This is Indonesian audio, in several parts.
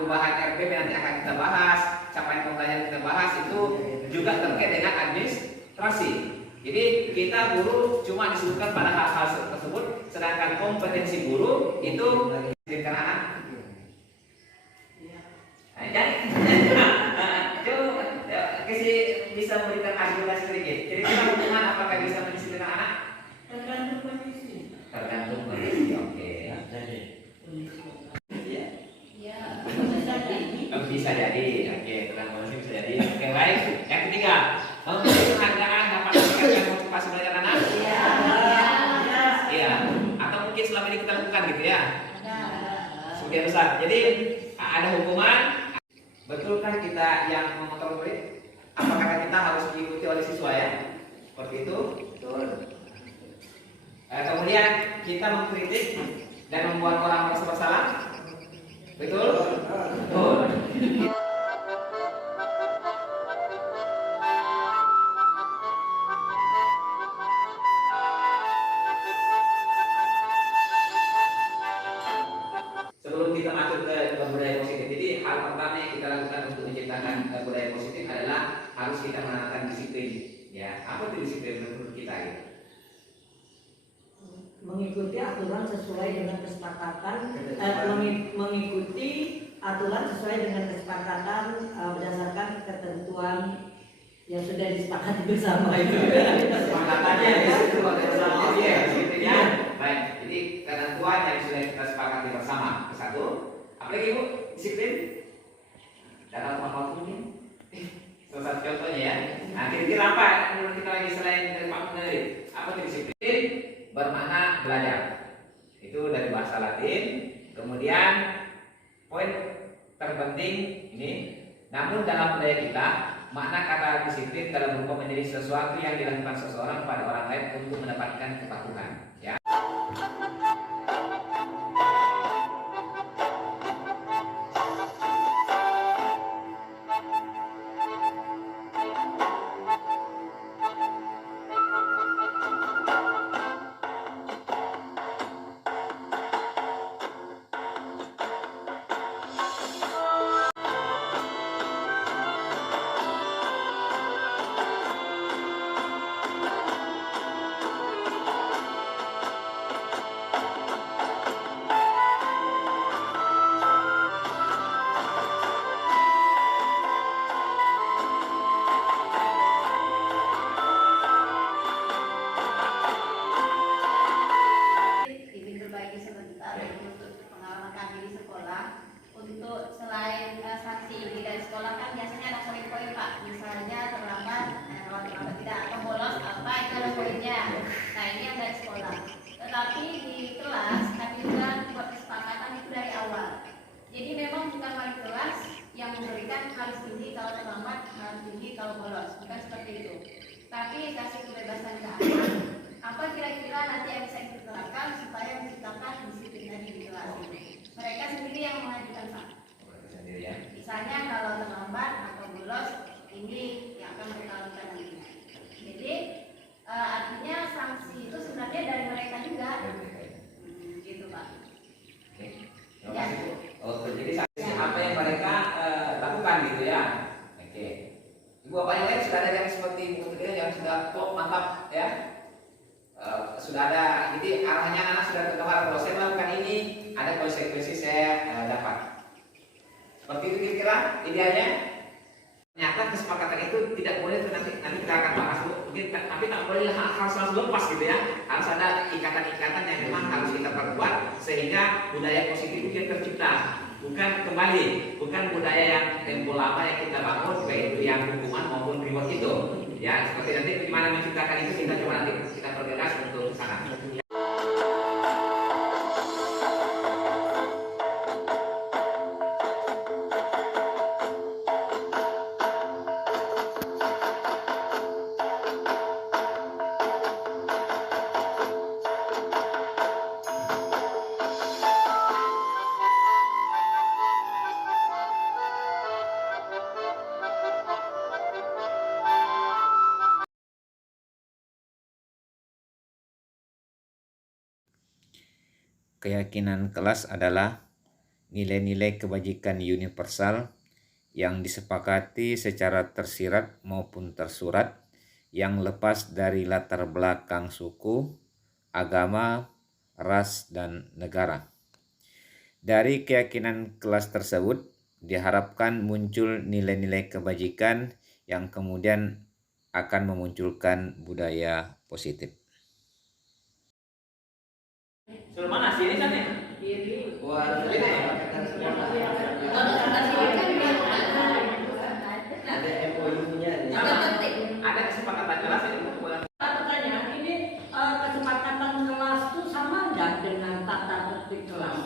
perubahan RPP nanti akan kita bahas, capaian pembelajaran kita bahas itu juga terkait dengan administrasi. Jadi kita guru cuma disebutkan pada hal-hal tersebut, sedangkan kompetensi guru itu diberikan anak. Jadi coba kasih bisa memberikan argumentasi sedikit. Jadi kita hubungan apakah bisa mendisiplinkan anak? Tergantung kondisi. Tergantung kondisi. Oke. Bisa jadi. Oke, tergantung kondisi bisa jadi. Oke, baik. Yang ketiga, memberi penghargaan dapat meningkatkan motivasi belajar anak? Iya. Iya. Atau mungkin selama ini kita lakukan gitu ya? Sebagian besar. Jadi ada hukuman. Betulkah kita yang memotong murid? Apakah kita harus diikuti oleh siswa ya? Seperti itu? Betul. Kemudian kita mengkritik dan membuat orang merasa bersalah? Betul? Betul. Sebelum kita masuk ke budaya positif, jadi hal pertama yang kita lakukan untuk menciptakan budaya positif adalah harus kita menanamkan disiplin. Ya, apa itu disiplin menurut kita? Gitu? Mengikuti aturan sesuai dengan kesepakatan, mengikuti aturan sesuai dengan kesepakatan berdasarkan ketentuan yang sudah disepakati bersama itu. Kesepakatannya ya, itu bersama ya, ya. Baik, jadi ketentuan yang sudah kita sepakati bersama. Satu, apalagi Bu, disiplin dalam apa mungkin? Salah satu contohnya ya. Nah, kira-kira apa menurut kita lagi selain dari Pak Menteri? Apa itu disiplin? Bermakna belajar. Itu dari bahasa Latin. Kemudian poin terpenting ini, namun dalam budaya kita, makna kata disiplin dalam rupa menjadi sesuatu yang dilakukan seseorang pada orang lain untuk mendapatkan kepatuhan. Ya. Untuk selain sanksi di dari sekolah kan biasanya ada poin-poin Pak, misalnya terlambat, kalau terlambat tidak atau bolos apa itu ada poinnya. Nah ini yang dari sekolah. Tetapi di kelas kami juga buat kesepakatan itu dari awal. Jadi memang bukan wali kelas yang memberikan harus tinggi kalau terlambat, harus tinggi kalau bolos, bukan seperti itu. Tapi kasih kebebasan ke anak. Apa kira-kira nanti yang bisa diterapkan supaya menciptakan disiplin tadi di kelas ini? Mereka sendiri yang mengajukan Pak. Misalnya kalau terlambat atau bolos, ini yang akan mereka lakukan nantinya. Jadi artinya sanksi itu sebenarnya dari mereka juga. Gitu Pak. Oke. Ya. Oh, jadi sanksi apa yang mereka lakukan gitu ya. Oke. Ibu Bapak yang lain sudah ada yang seperti Ibu Putri yang sudah mantap ya. Sudah ada, jadi arahnya anak sudah tergambar kalau saya melakukan ini ada konsekuensi saya dapat. Seperti itu kira-kira idealnya. Ternyata kesepakatan itu tidak boleh nanti kita akan bahas dulu. Tapi tak boleh harus langsung lepas gitu ya. Harus ada ikatan-ikatan yang memang harus kita perbuat sehingga budaya positif itu tercipta. Bukan kembali, bukan budaya yang tempo lama yang kita bangun baik itu yang hukuman maupun reward itu. Ya, seperti nanti gimana menciptakan itu kita coba nanti kita perjelas untuk sana. Keyakinan kelas adalah nilai-nilai kebajikan universal yang disepakati secara tersirat maupun tersurat, yang lepas dari latar belakang suku, agama, ras, dan negara. Dari keyakinan kelas tersebut diharapkan muncul nilai-nilai kebajikan yang kemudian akan memunculkan budaya positif. Suruh mana sini sana? Wah, ini Ada MOU-nya. ada kesepakatan jelas itu. Pertanyaan ini kesepakatan kelas itu sama nggak dengan tata tertib kelas?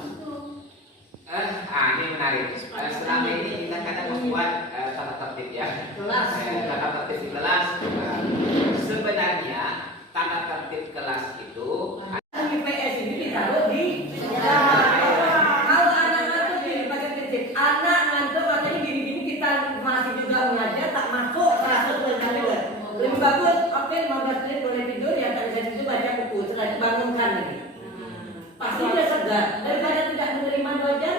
Ini menarik. Selama ini kita kadang membuat tata tertib ya. Kelas. Tata tertib di kelas. Sebenarnya tata tertib kelas itu IPS ini ditaruh di kalau anak-anak tuh di bagian kecil, anak ngantuk katanya gini-gini kita masih juga mengajar tak masuk masuk ke dalam. Lebih bagus, oke 15 menit boleh tidur ya tadi saya itu baca buku setelah dibangunkan ini. Pasti udah segar daripada tidak menerima belajar.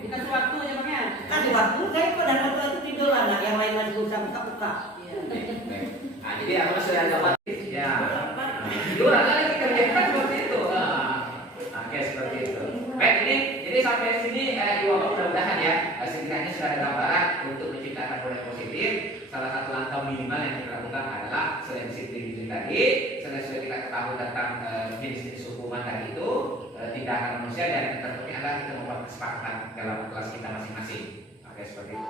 Dikasih waktu aja makanya. Kasih waktu saya pada waktu itu tidur anak yang lain masih berusaha buka-buka. nah, jadi aku sudah dapat ya. Tidur lagi kerjakan seperti itu. Oke, seperti itu. Baik, ini jadi sampai sini mudah-mudahan ya setidaknya sudah ada gambaran untuk menciptakan budaya positif. Salah satu langkah minimal yang kita lakukan adalah selain disiplin tadi, selain sudah kita ketahui tentang jenis-jenis hukuman tadi itu, tindakan manusia, dan yang terpenting adalah kita membuat kesepakatan dalam kelas kita masing-masing. Oke, seperti itu.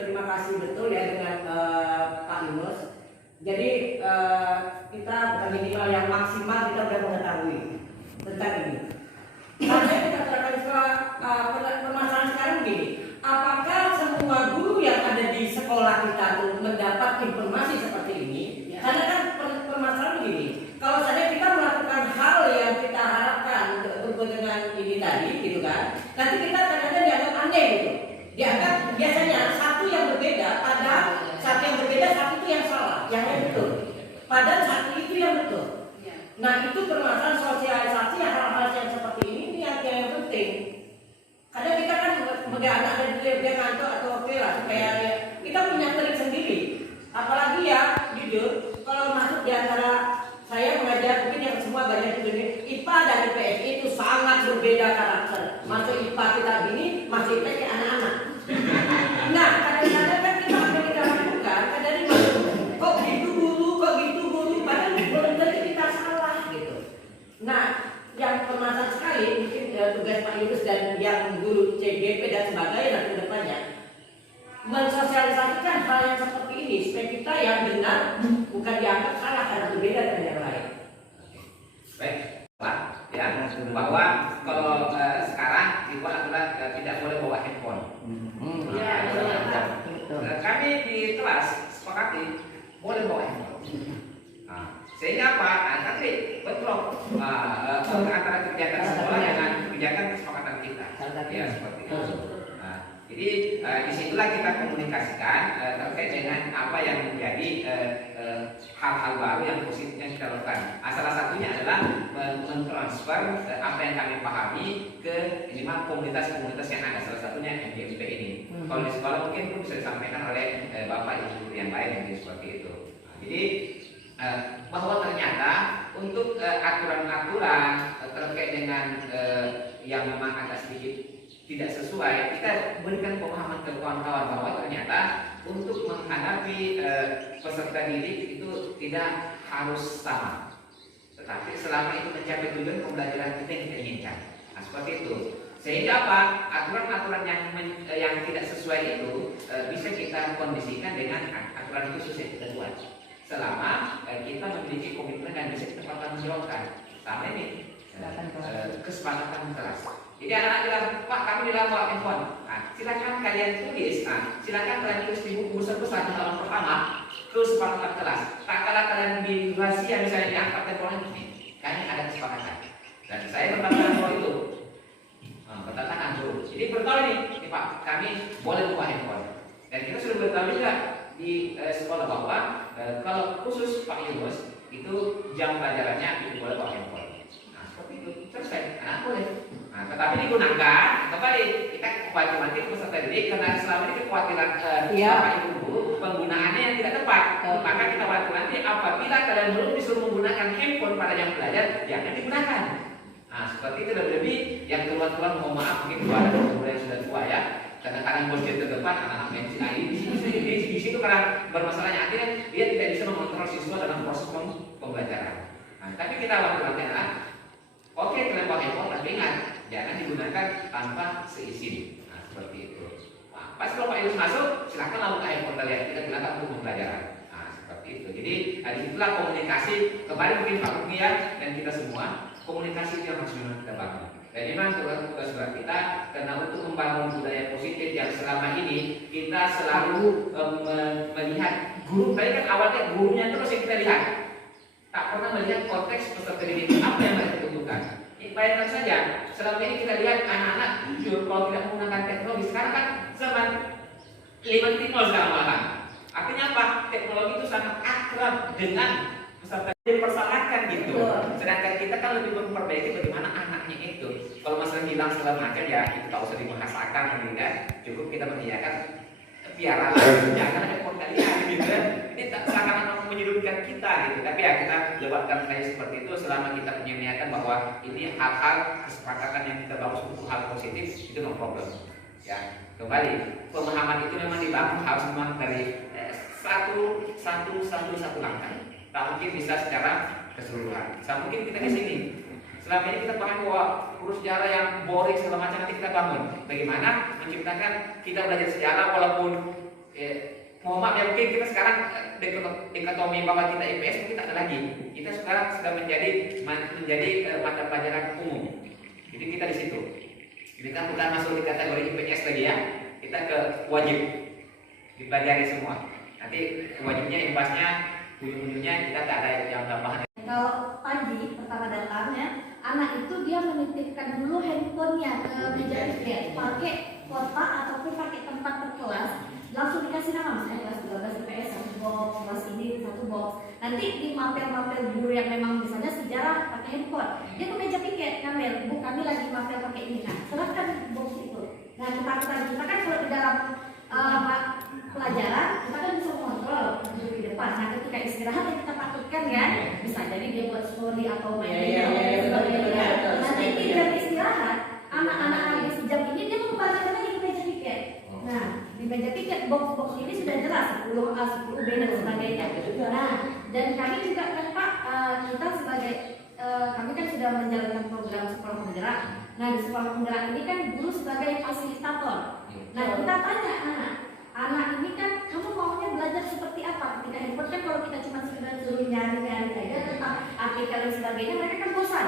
Terima kasih betul ya dengan Pak Yunus. Jadi kita bukan minimal yang maksimal kita sudah mengetahui tentang ini. Saya kita terkait permasalahan sekarang gini, apakah semua guru yang ada di sekolah kita itu mendapat informasi seperti ini? Karena kan permasalahan begini, kalau saja kita melakukan hal yang kita harapkan untuk dengan ini tadi, gitu kan? Nanti kita kadang-kadang dianggap aneh gitu. Dianggap biasanya satu yang berbeda, padahal satu yang berbeda, satu itu yang salah, yang betul. Padahal satu itu yang betul. Nah itu permasalahan sosialisasi hal-hal yang seperti ini yang penting. Kadang kita kan sebagai anak dan dia ngantuk atau oke lah supaya kita punya trik sendiri. Apalagi ya jujur, kalau masuk di antara saya mengajar mungkin yang semua banyak di IPA dan IPS itu sangat berbeda karakter. Masuk IPA kita gini, masuk IPS kayak anak-anak. Nah, kadang-kadang kan kita apa kita lakukan, kadang kok gitu guru, padahal belum tentu kita salah gitu. Nah, yang permasalahan sekali mungkin tugas Pak Yunus dan yang guru CGP dan sebagainya nanti depannya mensosialisasikan hal yang seperti ini supaya kita yang benar bukan dianggap salah karena berbeda dengan yang lain. Baik, Pak, ya bahwa kalau sekarang dibuat aturan tidak boleh bawa handphone. Kami di kelas sepakati boleh bawa handphone. Sehingga apa? Nanti bentrok antara kebijakan sekolah dengan kebijakan kesepakatan kita. Ya seperti itu. Jadi disitulah kita komunikasikan terkait dengan apa yang menjadi hal-hal baru yang positif yang kita lakukan. Salah satunya adalah mentransfer apa yang kami pahami ke komunitas-komunitas yang ada. Salah satunya MGMP ini. Kalau di sekolah mungkin bisa disampaikan oleh bapak ibu yang lain mungkin seperti itu. Jadi bahwa ternyata untuk aturan-aturan terkait dengan yang memang agak sedikit tidak sesuai, kita berikan pemahaman ke kawan-kawan bahwa ternyata untuk menghadapi peserta didik itu tidak harus sama, tetapi selama itu mencapai tujuan pembelajaran kita yang kita inginkan. Nah, seperti itu. Sehingga apa? Aturan-aturan yang tidak sesuai itu bisa kita kondisikan dengan aturan itu susah kita buat. selama kita memiliki komitmen yang bisa kita pertanggungjawabkan. Sama ini kesepakatan kelas. Jadi anak-anak bilang, Pak kami bilang bawa handphone. Nah, silakan kalian tulis. Nah, silakan kalian tulis di buku besar-besar di halaman pertama kesepakatan kelas. Tak kala kalian di rahasia misalnya diangkat handphone ini, kami ada kesepakatan. Dan saya bertantangan soal itu. Bertantangan dulu. Jadi berkali nih Pak, kami boleh buka handphone. Dan kita sudah beritahu juga di sekolah bahwa kalau khusus Pak Yunus itu jam pelajarannya itu boleh bawa handphone. Nah seperti itu selesai, anak boleh. Nah tetapi digunakan kembali kita wajib peserta didik karena selama ini kekhawatiran Bapak Ibu guru penggunaannya yang tidak tepat. Maka kita wanti-wanti apabila kalian belum disuruh menggunakan handphone pada jam belajar, jangan digunakan. Nah seperti itu lebih yang keluar-keluar mohon maaf mungkin kepada guru yang sudah tua ya. Kadang-kadang bos dia terdepan anak-anak pensi di situ karena bermasalahnya akhirnya dia tidak bisa mengontrol siswa dalam proses pembelajaran. Nah, tapi kita wanti-wanti adalah oke kalian pakai handphone tapi ingat jangan digunakan tanpa seizin. Nah seperti itu. Nah, pas kalau Pak Yunus masuk silakan lakukan handphone kalian kita gunakan untuk pembelajaran. Nah seperti itu. Jadi disitulah komunikasi kembali mungkin Pak Kurnia dan kita semua komunikasi yang harus memang kita bangun. Dan memang tugas kita karena untuk membangun budaya positif yang selama ini kita selalu melihat guru. Tadi kan awalnya gurunya terus yang kita lihat, tak pernah melihat konteks peserta didik apa yang mereka butuhkan. Bayangkan saja selama ini kita lihat anak-anak jujur kalau tidak menggunakan teknologi sekarang kan zaman 5.0 sekarang malah. Artinya apa? Teknologi itu sangat akrab dengan peserta dipersalahkan gitu. Sedangkan kita kan lebih memperbaiki bagaimana anaknya itu. Kalau masalah hilang segala macam ya itu tak usah dibahasakan kan. Cukup kita mengiyakan biarlah jangan ada kalian gitu kan. Ini tak seakan-akan menyudutkan kita gitu. Tapi ya kita lewatkan saja seperti itu selama kita menyiapkan bahwa ini hal-hal kesepakatan yang kita bangun untuk hal positif itu no problem. Ya kembali pemahaman itu memang dibangun harus memang dari satu langkah. Tak mungkin bisa secara keseluruhan. Tak mungkin kita di sini. Selama ini kita paham bahwa guru sejarah yang boring segala macam nanti kita bangun. Bagaimana menciptakan kita belajar sejarah walaupun mohon maaf ya mungkin kita sekarang dikotomi bahwa kita IPS mungkin tak ada lagi. Kita sekarang sudah menjadi mata pelajaran umum. Jadi kita di situ. Kita bukan masuk di kategori IPS lagi ya. Kita ke wajib dipelajari semua. Nanti wajibnya impasnya ujung-ujungnya kita tak ada yang tambahan. Kalau pagi pertama datangnya, anak itu dia menitipkan dulu handphonenya ke meja tiket, pakai kotak ataupun pakai tempat per kelas, langsung dikasih nama misalnya kelas 12 IPS 1 box, kelas ini 1 box. Nanti di mapel-mapel guru yang memang misalnya sejarah pakai handphone, dia ke meja tiket ngambil, bu kami lagi mapel pakai ini, nah serahkan box itu. Nah kita kan kalau di dalam pelajaran kita kan bisa mengontrol di depan. Nah ketika istirahat yang kita takutkan kan bisa jadi dia buat story atau main sebagainya. Nanti di jam istirahat anak-anak habis jam ini dia mengembalikan lagi ke meja tiket. Nah di meja tiket box-box ini sudah jelas 10A, 10B dan sebagainya. Nah dan kami juga kan Pak kita sebagai kami kan sudah menjalankan program sekolah penggerak. Nah di sekolah penggerak ini kan guru sebagai fasilitator. Nah kita tanya anak ini kan kamu maunya belajar seperti apa? Ketika handphone kan kalau kita cuma sekedar suruh nyari-nyari aja tentang artikel dan sebagainya mereka kan bosan.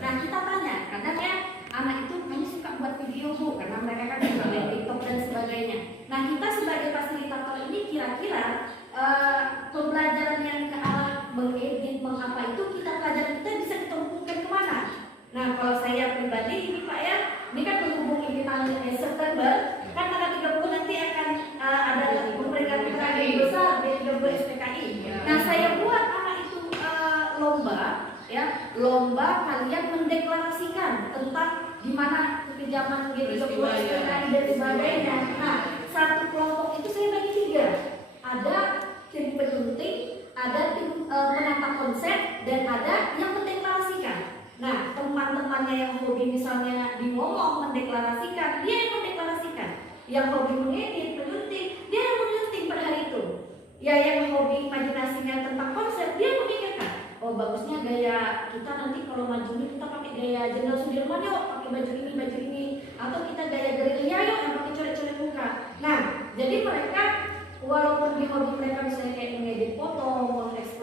Nah kita tanya, kadang ya anak itu kami suka buat video bu, karena mereka kan suka main TikTok dan sebagainya. Nah kita sebagai fasilitator ini kira-kira pembelajaran yang ke arah mengedit, mengapa itu pelajaran kita bisa ditemukan kemana? Nah kalau saya pribadi ini Pak ya, ini kan menghubungi di tanggal September, kan tanggal 30 nanti akan ada memberikan penghargaan besar dari SPKI. Nah saya buat anak itu lomba, ya lomba kalian mendeklarasikan tentang gimana kekejaman SPKI dan sebagainya. Nah satu kelompok itu saya bagi 3, ada tim penyunting, ada tim penata konsep, dan ada yang mendeklarasikan. Nah, teman-temannya yang hobi misalnya di ngomong mendeklarasikan, dia yang mendeklarasikan. Yang hobi mengedit, menyunting, dia yang menyunting pada hari itu. Ya, yang hobi imajinasinya tentang konsep, dia memikirkan. Oh, bagusnya gaya kita nanti kalau maju ini kita pakai gaya Jenderal Sudirman yuk, pakai baju ini, atau kita gaya gerilya yuk, yang pakai coret-coret muka. Nah, jadi mereka walaupun di hobi mereka misalnya kayak mengedit foto,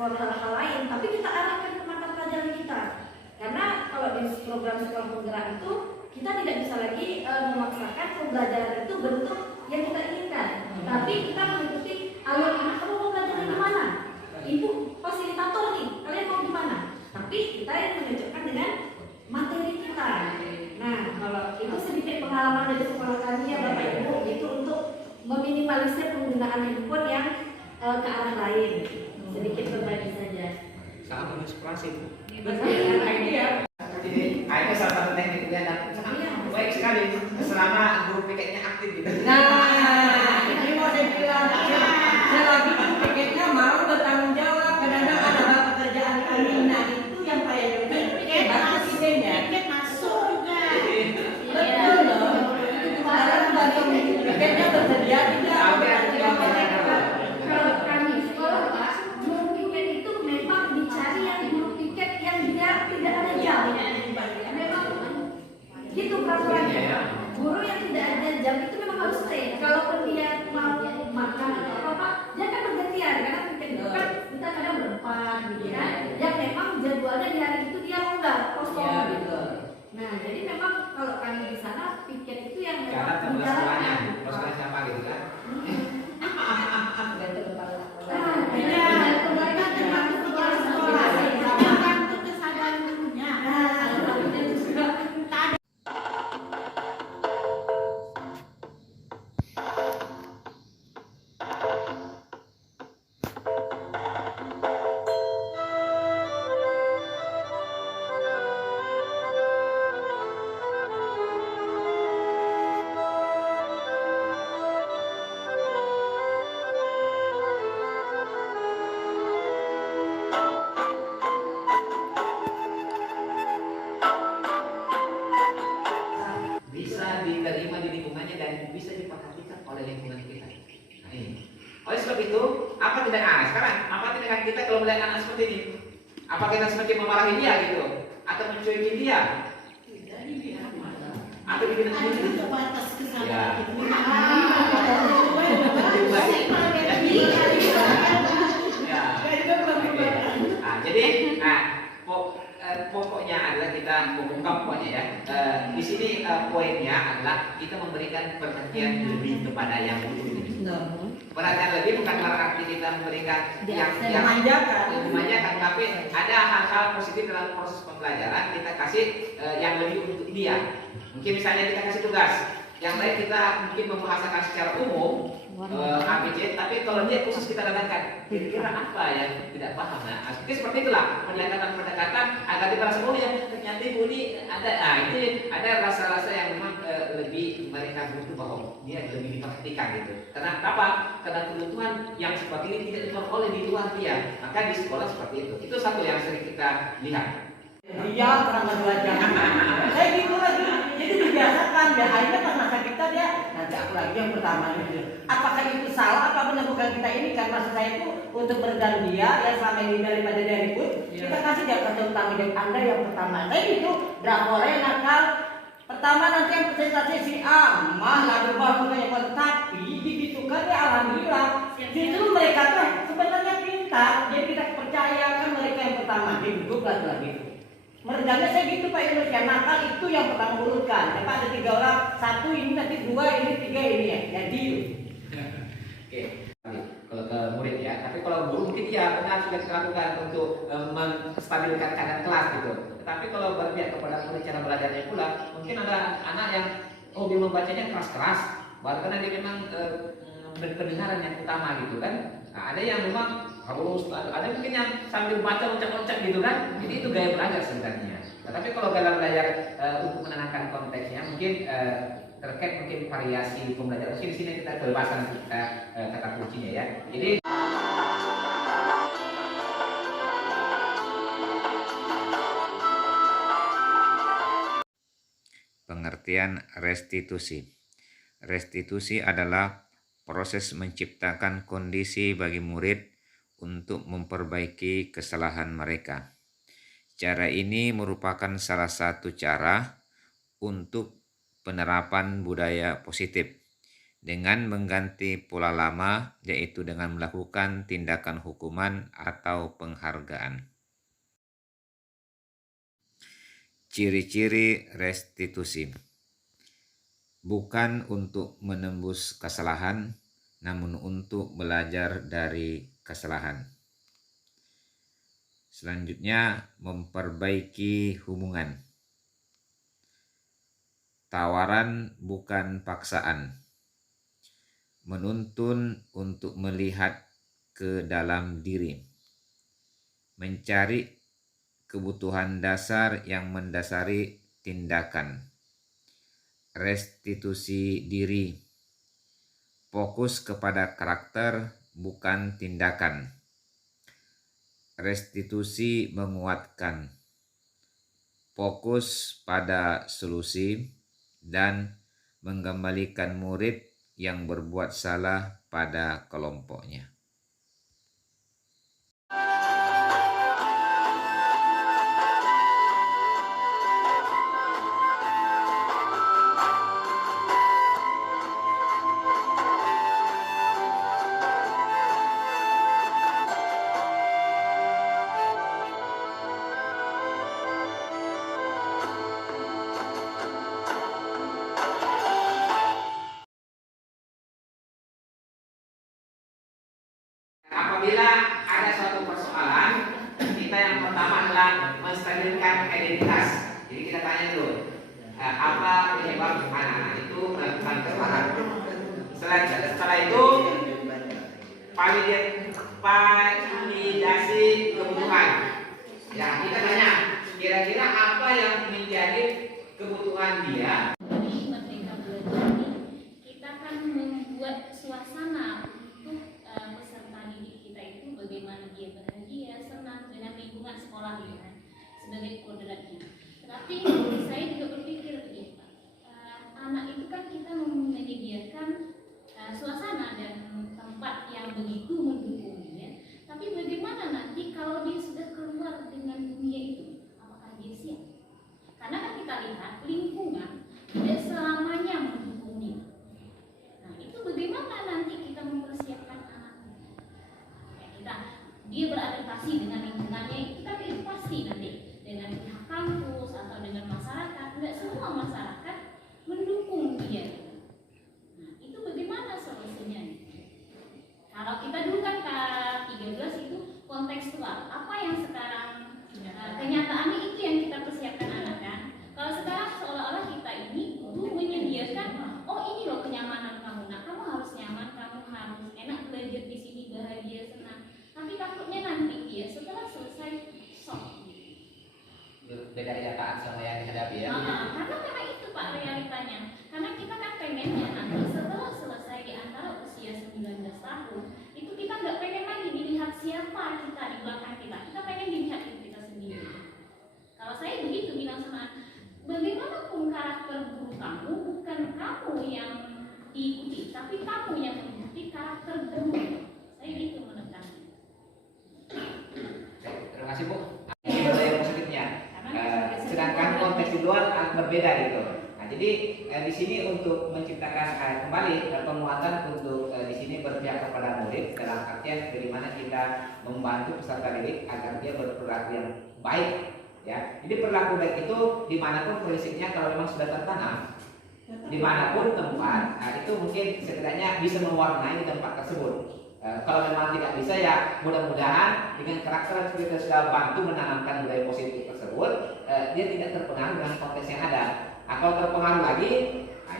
mengeksplor hal-hal lain, tapi kita arahkan ke mata pelajaran kita. Karena kalau di program sekolah penggerak itu kita tidak bisa lagi memaksakan pembelajaran itu bentuk yang kita inginkan, tapi kita mengikuti alur anak. Kamu mau belajar di mana? Ibu fasilitator nih, kalian mau di mana? Tapi kita yang menyocokkan dengan materi kita. Nah, kalau itu sedikit pengalaman dari sekolah kami ya Bapak Ibu, itu untuk meminimalisir penggunaan handphone yang ke arah lain. Sedikit berbagi saja. Sangat menginspirasi Bu. Idea. Jadi itu salah satu teknik dan sangat baik sekali selama guru piketnya aktif gitu. Nah, ini mau saya bilang, selagi piketnya mau bertanggung jawab, kadang-kadang ada pekerjaan kami, nah itu yang payah piket bagus idenya. Piket masuk juga. Betul loh. Sekarang banyak piketnya bekerja tidak bekerja. Kalau kami sekolah guru piket itu memang dicari yang guru piket yang dia tidak ada jam. Memang gitu peraturannya. Guru yang tidak ada jam itu memang harus stay. Kalaupun dia mau makan atau apa, dia kan bergantian karena piket itu kan kita kadang berempat gitu kan. Yang memang jadwalnya di hari itu dia longgar kosong gitu. Nah, jadi memang kalau kami di sana piket itu yang Karena memang tugas sekolahnya, dijalankan. sekolahnya siapa gitu kan? Mereka termasuk kepala sekolah, tergantung kesadaran gurunya. Bisa diterima di lingkungannya dan bisa diperhatikan oleh lingkungan kita. Nah, ini. Oleh sebab itu, apa tindakan sekarang? Apa tindakan kita kalau melihat anak seperti ini? Apa kita semakin memarahi dia gitu? Atau mencuekin dia? Atau bikin Ada batas kesadaran Ya. kita. Ya. Nah, jadi, pokoknya adalah kita mengungkap pokoknya ya. Di sini poinnya adalah kita memberikan perhatian lebih kepada yang butuh ini. Perhatian lebih bukan berarti kita memberikan yang memanjakan, tapi ada hal-hal positif dalam proses pembelajaran kita kasih yang lebih untuk dia. Mungkin misalnya kita kasih tugas, yang lain kita mungkin membahasakan secara umum ABC, tapi kalau dia khusus kita datangkan, kira-kira apa yang tidak paham? Nah, seperti itulah pendekatan agar kita rasa oh ya ternyata ibu ini ada, ini ada rasa-rasa yang memang lebih mereka butuh bahwa dia lebih diperhatikan gitu. Karena apa? Karena kebutuhan yang seperti ini tidak diperoleh oleh di luar dia, maka di sekolah seperti itu. Itu satu yang sering kita lihat. Dia pernah belajar. Saya gitu lagi. Jadi dibiasakan. Dan akhirnya pas masa kita dia nanti aku lagi yang pertama gitu. Apakah itu salah? Apa benar bukan kita ini? Kan maksud saya itu untuk meredam dia yang selama ini daripada dia ribut. Kita kasih dia tanggung jawab Anda yang pertama. Saya gitu. Drakornya nakal. Pertama nanti yang presentasi si A, lalu baru yang tapi begitu kan ya alhamdulillah. Justru mereka tuh sebenarnya pintar. Jadi kita percayakan mereka yang pertama. Dia duduk lagi. Meredamnya saya gitu Pak Yunus ya, nakal itu yang pertama urutkan. Pak ada 3 orang, 1 ini nanti 2 ini 3 ini ya. Jadi Oke, kalau ke murid ya, tapi kalau guru mungkin ya benar sudah kita lakukan untuk menstabilkan keadaan kelas gitu. Tetapi kalau berpihak kepada murid cara belajarnya pula, mungkin ada anak yang hobi membacanya keras-keras, baru karena dia memang pendengaran yang utama gitu kan. Nah, ada yang memang harus, ada mungkin yang sambil baca loncat-loncat gitu kan. Jadi itu gaya belajar sebenarnya. Nah, tapi kalau gaya belajar untuk menenangkan konteksnya mungkin terkait mungkin variasi pembelajaran. Mungkin di sini kita kebebasan kita kata kuncinya ya. Jadi Pengertian restitusi. Restitusi adalah proses menciptakan kondisi bagi murid untuk memperbaiki kesalahan mereka. Cara ini merupakan salah satu cara untuk penerapan budaya positif dengan mengganti pola lama, yaitu dengan melakukan tindakan hukuman atau penghargaan. Ciri-ciri restitusi bukan untuk menembus kesalahan, namun untuk belajar dari kesalahan. Selanjutnya, memperbaiki hubungan. Tawaran bukan paksaan. Menuntun untuk melihat ke dalam diri. Mencari kebutuhan dasar yang mendasari tindakan. Restitusi diri. Fokus kepada karakter, bukan tindakan. Restitusi menguatkan. Fokus pada solusi dan mengembalikan murid yang berbuat salah pada kelompoknya. Apabila ada suatu persoalan, kita yang pertama adalah menstabilkan identitas. Jadi kita tanya dulu, apa penyebab anak-anak itu melakukan kesalahan. Setelah itu validasi kebutuhan. Ya, kita tanya kira-kira apa yang menjadi kebutuhan dia. Di Merdeka Belajar ini, kita kan membuat suasana untuk peserta didik kita itu bagaimana dia bahagia, senang dengan lingkungan sekolah ya kan, sebagai kodratnya. Tetapi saya juga berpikir ya Pak, anak itu kan kita menyediakan suasana dan tempat yang begitu mendukung ya. Tapi bagaimana nanti kalau dia sudah keluar dengan dunia itu, apakah dia siap? Karena kan kita lihat lingkungan tidak selamanya mendukung dia. Nah itu bagaimana nanti kita mempersiapkan anak ya, dia beradaptasi dengan lingkungannya itu kan itu pasti nanti dengan pihak kampus atau dengan masyarakat. Tidak semua masyarakat mendukung dia. Nah itu bagaimana solusinya? Kalau kita dulu kan K13 itu kontekstual, apa yang sekarang kenyataannya itu yang kita persiapkan anak kan. Kalau sekarang seolah-olah kita ini guru menyediakan, oh ini loh kenyamanan kamu, nah kamu harus nyaman, kamu harus enak belajar di sini, bahagia, senang. Tapi takutnya nanti dia setelah selesai shock. Beda kenyataan sama yang dihadapi ya. Karena itu Pak realitanya. Karena kita kan pengennya nanti setelah selesai di antara usia 19 tahun, itu kita nggak pengen lagi dilihat siapa kita di belakang kita. Kita pengen dilihat diri kita sendiri. Kalau saya begitu bilang sama, bagaimanapun karakter guru kamu, bukan kamu yang diikuti, tapi kamu yang mengikuti karakter guru. Saya gitu menekankan. Terima kasih Bu. Itu yang positifnya. Sedangkan konteks di luar berbeda gitu. Nah, jadi di sini untuk menciptakan kembali penguatan untuk di sini berpihak kepada murid dalam artian bagaimana kita membantu peserta didik agar dia berperilaku yang baik. Ya, jadi perilaku baik itu dimanapun prinsipnya kalau memang sudah tertanam, dimanapun tempat, itu mungkin setidaknya bisa mewarnai tempat tersebut. Kalau memang tidak bisa ya mudah-mudahan dengan karakter yang kita sudah bantu menanamkan budaya positif tersebut, dia tidak terpengaruh dengan konteks yang ada. Kalau terpengaruh lagi,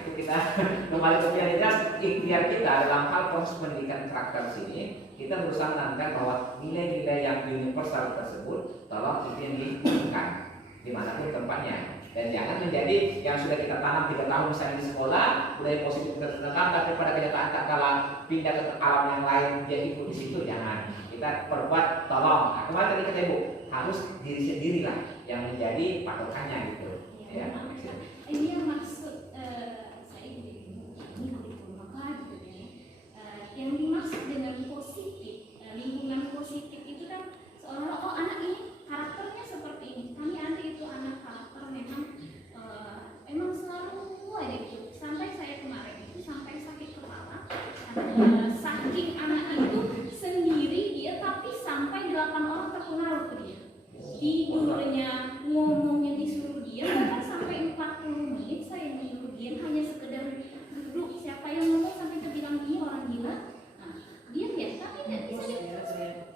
itu kita kembali ke prioritas ikhtiar kita dalam hal proses pendidikan karakter sini. Kita berusaha menanamkan bahwa nilai-nilai yang universal tersebut tolong itu yang dilakukan dimanapun tempatnya. Dan jangan menjadi yang sudah kita tanam 3 tahun misalnya di sekolah budaya positif tertanam, tapi pada kenyataan tak kalah pindah ke alam yang lain dia ikut di situ, jangan. Kita perbuat tolong. Kemarin tadi kata Ibu harus diri sendiri lah yang menjadi patokannya gitu. Ya. Ini yang maksud saya ini apa gitu ya. Yang dimaksud dengan positif, lingkungan positif itu kan seolah-olah oh anak ini karakternya seperti ini. Kami ada itu anak karakter memang emang selalu aja gitu. Sampai saya kemarin itu sampai sakit kepala saking anak itu sendiri dia tapi sampai 8 orang terpengaruh ke dia. Tidurnya, ngomongnya disuruh diam, bahkan sampai 40 menit saya menyuruh diam hanya sekedar duduk, siapa yang ngomong sampai terbilang dia orang gila. Nah, diam ya, tapi tidak bisa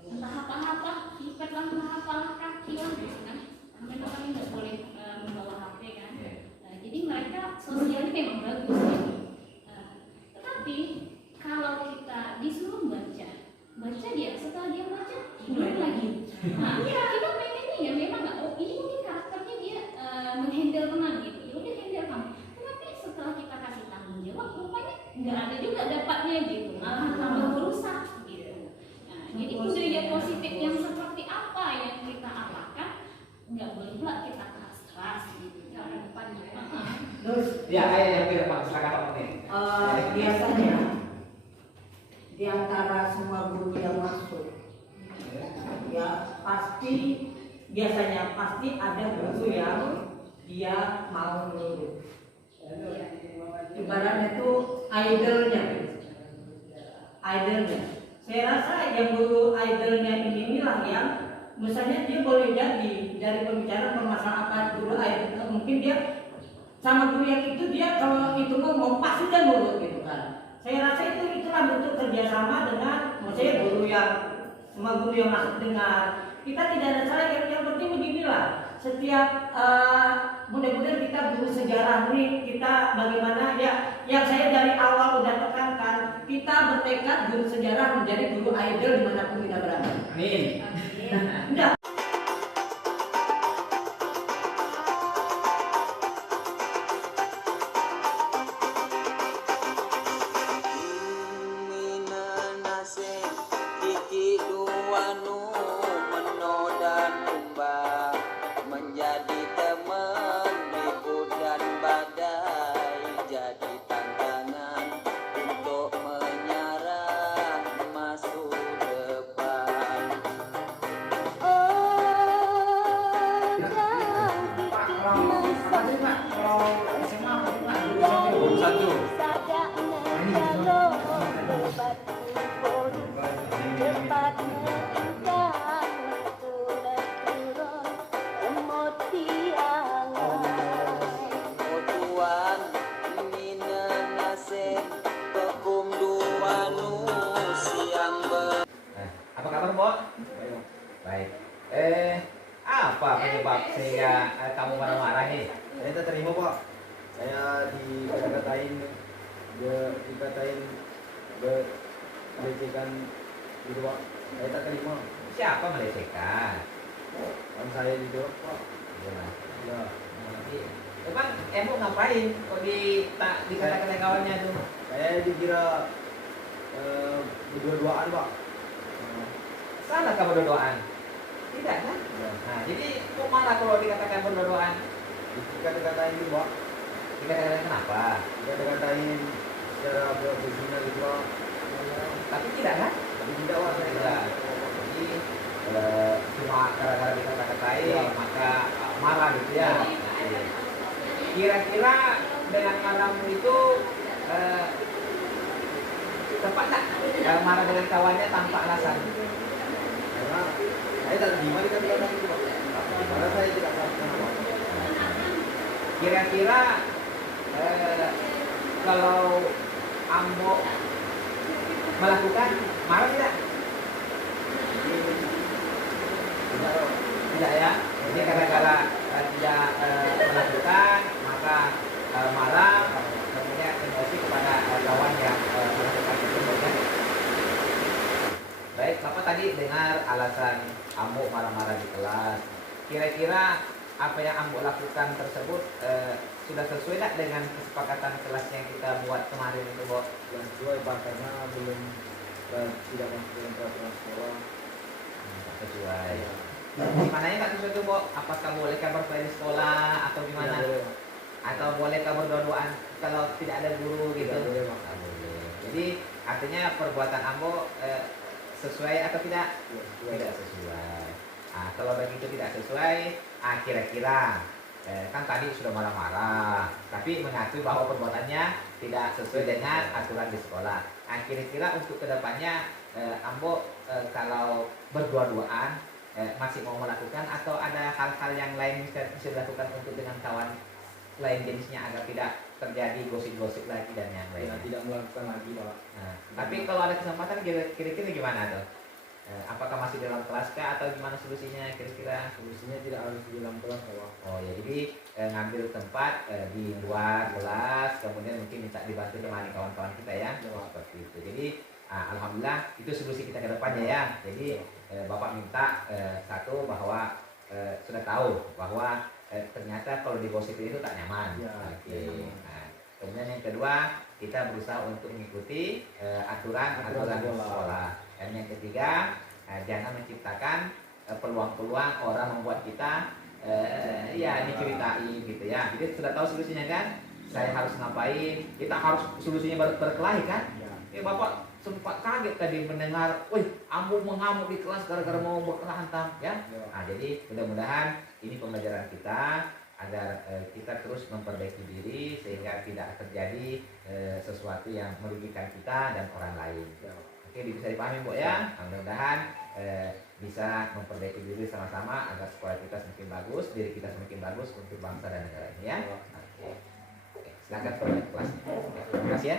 entah apa-apa, ikat lah, apa-apa kaki lah gitu kan. Mereka kami nggak boleh membawa HP kan. Nah, jadi mereka sosialnya memang bagus ya. Tetapi kalau kita disuruh baca dia, setelah dia baca tidur lagi. Nah, kita pengennya ya memang nggak, oh ini mungkin karakternya dia menghandle tenang gitu, ya udah handle kamu. Tetapi setelah kita kasih tanggung jawab, rupanya nggak ada juga dapatnya gitu, malah tambah merusak gitu. Nah, jadi budaya positif yang seperti apa yang kita apakan, nggak boleh pula kita keras-keras gitu. Jangan depan ya. Terus Ya, yang ke depan, silakan Pak Muni. biasanya di antara semua guru yang masuk, ya biasanya pasti ada guru yang dia mau menurut. Ibaratnya itu idolnya. Saya rasa yang guru idolnya inilah yang misalnya dia boleh jadi dari pembicaraan permasalahan apa guru idol, mungkin dia sama guru yang itu dia kalau itu ngomong pasti dia nurut gitu kan. Saya rasa itulah bentuk kerjasama dengan maksudnya guru yang semua guru yang masuk dengar. Kita tidak ada salah, yang penting beginilah. Setiap mudah-mudahan kita guru sejarah ini kita bagaimana ya yang saya dari awal udah tekankan, kita bertekad guru sejarah menjadi guru idol dimanapun kita berada. Amin. Udah. menjadi teman ribut dan badai, jadi tantangan untuk menyerah masuk depan. Apa kabar, Mbok? Baik. Apa penyebab sehingga kamu marah-marah nih? Saya tak terima, Pak. Saya dikatain melecehkan gitu, Pak. Saya tak terima. Siapa melecehkan? Kan saya gitu, Pak. Ya. Emang ngapain kok dikata-katain kawannya tuh? Saya dikira berdua-duaan, Pak. Salah kamu berdoaan? Tidak kan? Ya. Nah, jadi kok marah kalau dikatakan berdoaan? Dikata-katain itu, Pak. Dikatakan kenapa? Dikata-katain secara profesional gitu, Pak. Tapi tidak kan? Tapi tidak, Pak. Saya Tidak. Jadi cuma gara-gara dikata-katain Ya. maka marah gitu ya. Kira-kira dengan marahmu itu tepat tak? Marah dengan kawannya tanpa alasan. Karena saya tak terima dikata-katain itu, Pak. Karena saya tidak tahu kenapa. Kira-kira kalau Ambo melakukan marah tidak? Tidak ya. Jadi gara-gara tidak melakukan maka marah, kemudian emosi kepada kawan yang melakukan tersebut ya. Baik, Bapak tadi dengar alasan Ambo marah-marah di kelas. Kira-kira apa yang Ambo lakukan tersebut sudah sesuai tak dengan kesepakatan kelas yang kita buat kemarin itu, Bo? Yang sesuai, Pak, karena belum tidak masuk dalam peraturan sekolah. Tak sesuai. Gimana ya tak sesuai itu, Bo? Apakah boleh kabar di sekolah atau gimana? Tidak boleh, Pak. Atau boleh kabar dua-duaan kalau tidak ada guru gitu? Tidak boleh, Pak. Tak boleh. Jadi artinya perbuatan Ambo sesuai atau tidak? Ya, sesuai. Tidak sesuai. Nah, kalau begitu tidak sesuai, kira-kira kan tadi sudah marah-marah, tapi mengakui bahwa perbuatannya tidak sesuai dengan aturan di sekolah. Nah, kira-kira untuk kedepannya Ambo kalau berdua-duaan masih mau melakukan atau ada hal-hal yang lain bisa dilakukan untuk dengan kawan lain jenisnya agar tidak terjadi gosip-gosip lagi dan yang Ya, lainnya. tidak melakukan lagi Pak. Nah, tapi kalau ada kesempatan kira-kira gimana tuh? Apakah masih dalam kelas kah atau gimana solusinya kira-kira? Solusinya tidak harus di dalam kelas Pak. Oh ya, jadi ngambil tempat di luar kelas, kemudian mungkin minta dibantu temani kawan-kawan kita ya, seperti itu. Jadi alhamdulillah itu solusi kita ke depannya ya. Jadi Bapak minta satu bahwa sudah tahu bahwa ternyata kalau digosipin itu tak nyaman. Ya, Oke. Nah, kemudian yang kedua kita berusaha untuk mengikuti aturan sekolah. Dan yang ketiga jangan menciptakan peluang-peluang orang membuat kita ya diceritain gitu ya. Jadi sudah tahu solusinya kan? Saya harus ngapain? Kita harus solusinya berkelahi kan? Ya. Bapak sempat kaget tadi mendengar, wih, Ambo mengamuk di kelas gara-gara mau berkelahi hantam ya. Nah, jadi mudah-mudahan ini pembelajaran kita agar kita terus memperbaiki diri sehingga tidak terjadi sesuatu yang merugikan kita dan orang lain. Oke, bisa dipahami Bu ya. Mudah-mudahan bisa memperbaiki diri sama-sama agar sekolah kita semakin bagus, diri kita semakin bagus untuk bangsa dan negara ini ya. Oke. Silakan kelas. Terima kasih ya.